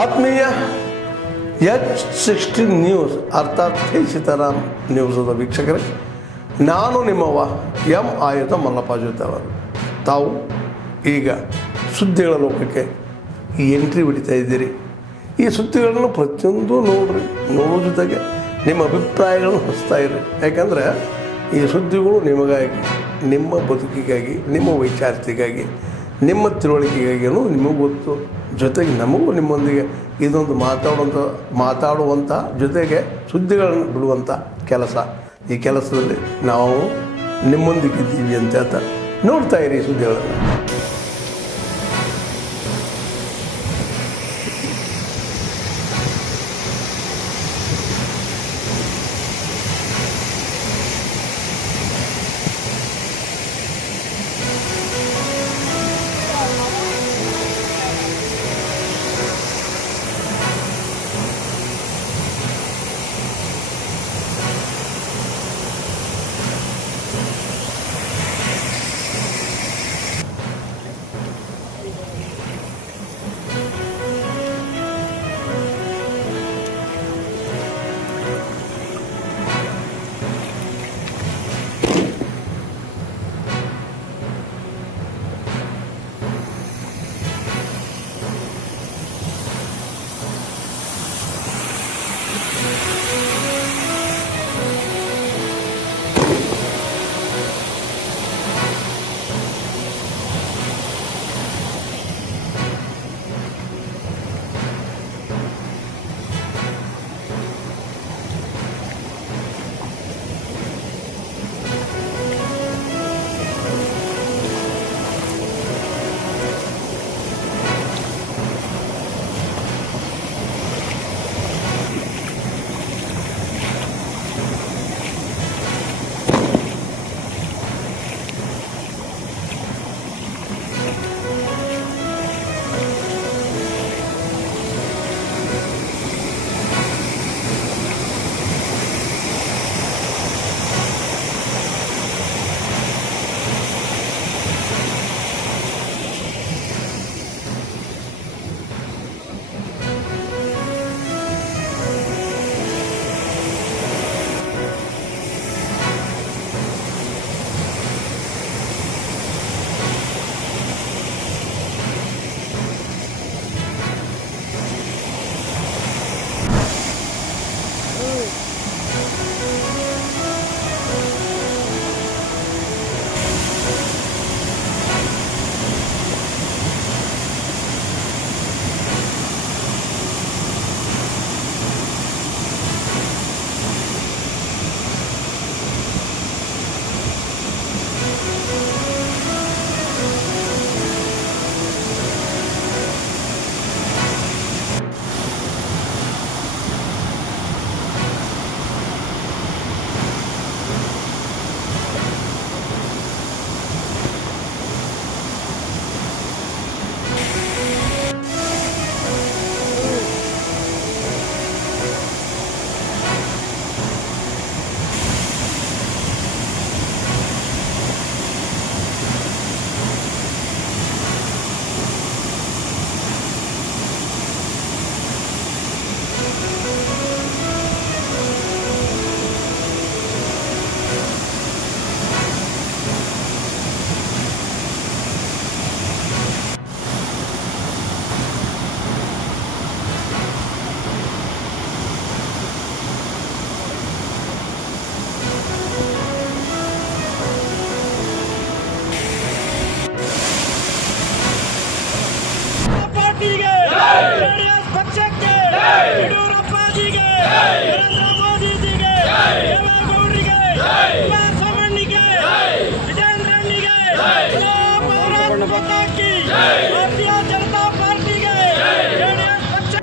ಆತ್ಮೀಯ H16 news ಅರ್ಥಾತ್ ಸೀತಾರಾಮ್ ನ್ಯೂಸದ ವೀಕ್ಷಕರೇ, ನಾನು ನಿಮ್ಮವ ಎಂ ಆಯುಧ ಮಲ್ಲಪ್ಪ ಜೊತೆವರು. ತಾವು ಈಗ ಸುದ್ದಿಗಳ ಲೋಕಕ್ಕೆ ಎಂಟ್ರಿ ಹೊಡಿತಾ ಇದ್ದೀರಿ. ಈ ಸುದ್ದಿಗಳನ್ನು ಪ್ರತಿಯೊಂದು ನೋಡೋ ಜೊತೆಗೆ ನಿಮ್ಮ ಅಭಿಪ್ರಾಯಗಳನ್ನು ಹಚ್ತಾ ಇರಿ. ಯಾಕಂದರೆ ಈ ಸುದ್ದಿಗಳು ನಿಮಗಾಗಿ, ನಿಮ್ಮ ಬದುಕಿಗಾಗಿ, ನಿಮ್ಮ ವೈಚಾರಿಕೆಗಾಗಿ, ನಿಮ್ಮ ತಿಳುವಳಿಕೆಗಾಗಿಯೂ ನಿಮಗೂ ಗೊತ್ತು. ಜೊತೆಗೆ ನಮಗೂ ನಿಮ್ಮೊಂದಿಗೆ ಇದೊಂದು ಮಾತಾಡುವಂಥ ಜೊತೆಗೆ ಸುದ್ದಿಗಳನ್ನು ಬಿಡುವಂಥ ಕೆಲಸ. ಈ ಕೆಲಸದಲ್ಲಿ ನಾವು ನಿಮ್ಮೊಂದಿಗಿದ್ದೀವಿ ಅಂತ ಹೇಳ್ತಾ ನೋಡ್ತಾ ಇರಿ ಸುದ್ದಿಗಳನ್ನು.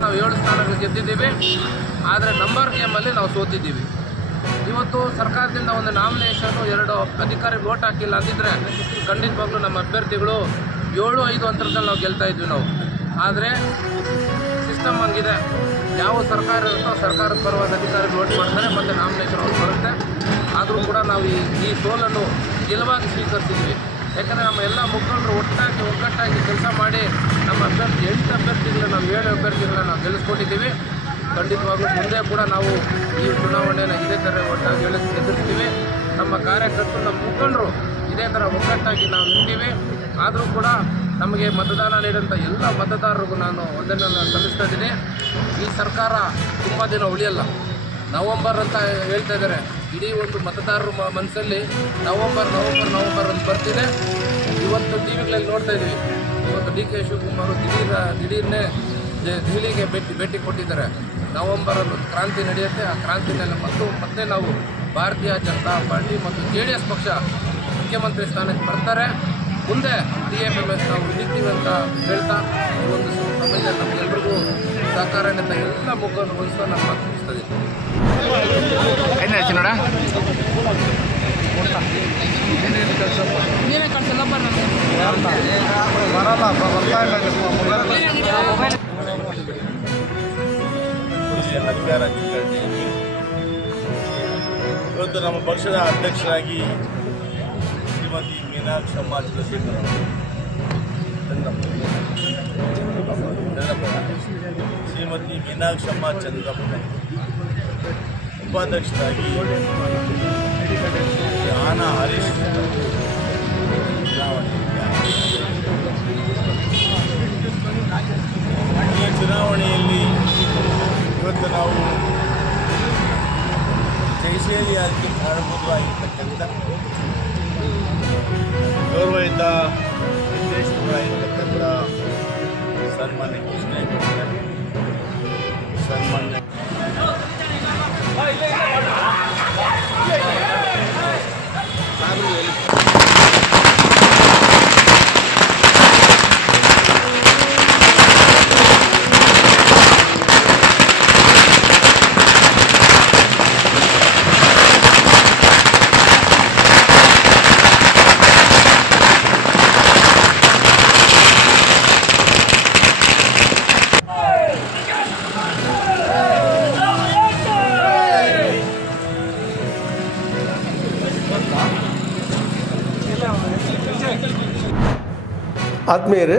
ನಾವು 7 ಸ್ಥಾನಗಳು ಗೆದ್ದಿದ್ದೀವಿ. ಆದರೆ ನಂಬರ್ ಗೇಮಲ್ಲಿ ನಾವು ಸೋತಿದ್ದೀವಿ. ಇವತ್ತು ಸರ್ಕಾರದಿಂದ ಒಂದು ನಾಮಿನೇಷನ್ನು 2 ಅಧಿಕಾರಿ ವೋಟ್ ಹಾಕಿಲ್ಲ ಅಂದಿದ್ರೆ ಖಂಡಿತವಾಗ್ಲೂ ನಮ್ಮ ಅಭ್ಯರ್ಥಿಗಳು 7-5 ಅಂತರದಲ್ಲಿ ನಾವು ಗೆಲ್ತಾ ಇದ್ವಿ ನಾವು. ಆದರೆ ಸಿಸ್ಟಮ್ ಹಂಗಿದೆ, ಯಾವ ಸರ್ಕಾರ ಇರುತ್ತೋ ಸರ್ಕಾರದ ಪರವಾದ ಅಧಿಕಾರಿಗಳು ವೋಟ್ ಮಾಡ್ತಾರೆ ಮತ್ತು ನಾಮಿನೇಷನ್ ಅವ್ರು ಬರುತ್ತೆ. ಆದರೂ ಕೂಡ ನಾವು ಈ ಸೋಲನ್ನು ಗೆಲುವಾಗಿ ಸ್ವೀಕರಿಸಿದ್ವಿ. ಯಾಕಂದರೆ ನಮ್ಮ ಎಲ್ಲ ಮುಖಂಡರು ಒಗ್ಗಟ್ಟಾಗಿ ಕೆಲಸ ಮಾಡಿ ನಮ್ಮ ಅಭ್ಯರ್ಥಿ 8 ಅಭ್ಯರ್ಥಿಗಳನ್ನ ನಾವು 7 ಅಭ್ಯರ್ಥಿಗಳನ್ನ ನಾವು ಗೆಲ್ಲಿಸ್ಕೊಟ್ಟಿದ್ದೀವಿ. ಖಂಡಿತವಾಗ್ಲೂ ಮುಂದೆ ಕೂಡ ನಾವು ಈ ಚುನಾವಣೆಯನ್ನು ಇದೇ ಥರ ಒಟ್ಟಾಗಿ ಎದುರಿಸ್ತೀವಿ. ನಮ್ಮ ಕಾರ್ಯಕರ್ತರು, ನಮ್ಮ ಮುಖಂಡರು ಇದೇ ಥರ ಒಗ್ಗಟ್ಟಾಗಿ ನಾವು ಇರ್ತೀವಿ. ಆದರೂ ಕೂಡ ನಮಗೆ ಮತದಾನ ನೀಡಿದಂಥ ಎಲ್ಲ ಮತದಾರರಿಗೂ ನಾನು ವಂದನೆಯನ್ನು ಸಲ್ಲಿಸ್ತಾ ಇದ್ದೀನಿ. ಈ ಸರ್ಕಾರ ತುಂಬ ದಿನ ಉಳಿಯಲ್ಲ. ನವಂಬರ್ ಅಂತ ಹೇಳ್ತಾ ಇದ್ದಾರೆ. ಇಡೀ ಒಂದು ಮತದಾರರ ಮನಸ್ಸಲ್ಲಿ ನವಂಬರ್ ಅಂತ ಬರ್ತಿದೆ. ಇವತ್ತು ಟಿ ವಿಗಳಲ್ಲಿ ನೋಡ್ತಾ ಇದ್ದೀವಿ. ಇವತ್ತು ಡಿ ಕೆ ಶಿವಕುಮಾರ್ ದಿಢೀರ್ನೇ ದೆಹಲಿಗೆ ಭೇಟಿ ಕೊಟ್ಟಿದ್ದಾರೆ. ನವಂಬರಲ್ಲಿ ಕ್ರಾಂತಿ ನಡೆಯುತ್ತೆ. ಆ ಕ್ರಾಂತಿನಲ್ಲಿ ಮತ್ತೆ ನಾವು ಭಾರತೀಯ ಜನತಾ ಪಾರ್ಟಿ ಮತ್ತು JDS ಪಕ್ಷ ಮುಖ್ಯಮಂತ್ರಿ ಸ್ಥಾನಕ್ಕೆ ಬರ್ತಾರೆ. ಮುಂದೆ TFMS ನಾವು ಹಿಡಿತೀವಿ ಅಂತ ಹೇಳ್ತಾ ಈ ಒಂದು ಸಮಯದಲ್ಲಿ ನಮಗೆಲ್ಲರಿಗೂ ಸಹಕಾರ ನೀಡಿದ ಎಲ್ಲ ಮುಖಂಡರು ವಹಿಸ್ತಾ ನಾನು ಮಾತು ಮುಗಿಸ್ತಾ ಇವತ್ತು ನಮ್ಮ ಪಕ್ಷದ ಅಧ್ಯಕ್ಷರಾಗಿ ಶ್ರೀಮತಿ ಮೀನಾಕ್ಷಮ್ಮ ಚಂದ್ರಪ್ಪ, ಶ್ರೀಮತಿ ಮೀನಾಕ್ಷಮ್ಮ ಚಂದ್ರಪ್ಪ, ಉಪಾಧ್ಯಕ್ಷರಾಗಿ ಆನಾ ಹರೀಶ್ ಈ ಚುನಾವಣೆಯಲ್ಲಿ ಇವತ್ತು ನಾವು ಜಯಶೀಲಿಯಾಗಿ ಕಾರಣಭೂತವಾಗಿರ್ತಕ್ಕಂಥ ಗೌರವಯುತ ನಿರ್ದೇಶಕರಾಗಿರ್ತಕ್ಕಂಥ ಸನ್ಮಾನ್ಯ ಕೃಷ್ಣ ಸನ್ಮಾನ್ಯ ಆತ್ಮೀಯರೇ,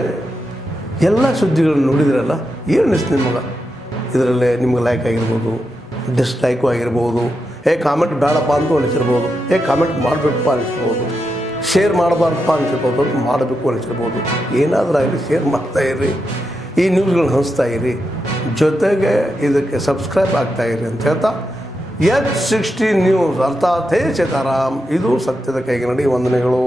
ಎಲ್ಲ ಸುದ್ದಿಗಳನ್ನು ನೋಡಿದ್ರಲ್ಲ, ಏನು ಅನಿಸ್ತು ನಿಮಗೆ? ಇದರಲ್ಲೇ ನಿಮ್ಗೆ ಲೈಕ್ ಆಗಿರ್ಬೋದು, ಡಿಸ್ಲೈಕು ಆಗಿರ್ಬೋದು, ಕಾಮೆಂಟ್ ಬೇಡಪ್ಪ ಅಂತೂ ಅನಿಸಿರ್ಬೋದು, ಕಾಮೆಂಟ್ ಮಾಡಬೇಕಪ್ಪ ಅನಿಸ್ಬೋದು, ಶೇರ್ ಮಾಡಬಾರ್ದಪ್ಪ ಅನಿಸಿರ್ಬೋದು, ಅದು ಮಾಡಬೇಕು ಅನಿಸಿರ್ಬೋದು. ಏನಾದರೂ ಆಗಲಿ ಶೇರ್ ಮಾಡ್ತಾಯಿರಿ, ಈ ನ್ಯೂಸ್ಗಳನ್ನ ಹಂಚ್ತಾ ಇರಿ, ಜೊತೆಗೆ ಇದಕ್ಕೆ ಸಬ್ಸ್ಕ್ರೈಬ್ ಆಗ್ತಾಯಿರಿ ಅಂತ ಹೇಳ್ತಾ H16 ನ್ಯೂಸ್ ಅರ್ಥಾತ್ ಹೇ ಸೀತಾರಾಮ್, ಇದು ಸತ್ಯದ ಕೈಗೆ ನಡಿ. ವಂದನೆಗಳು.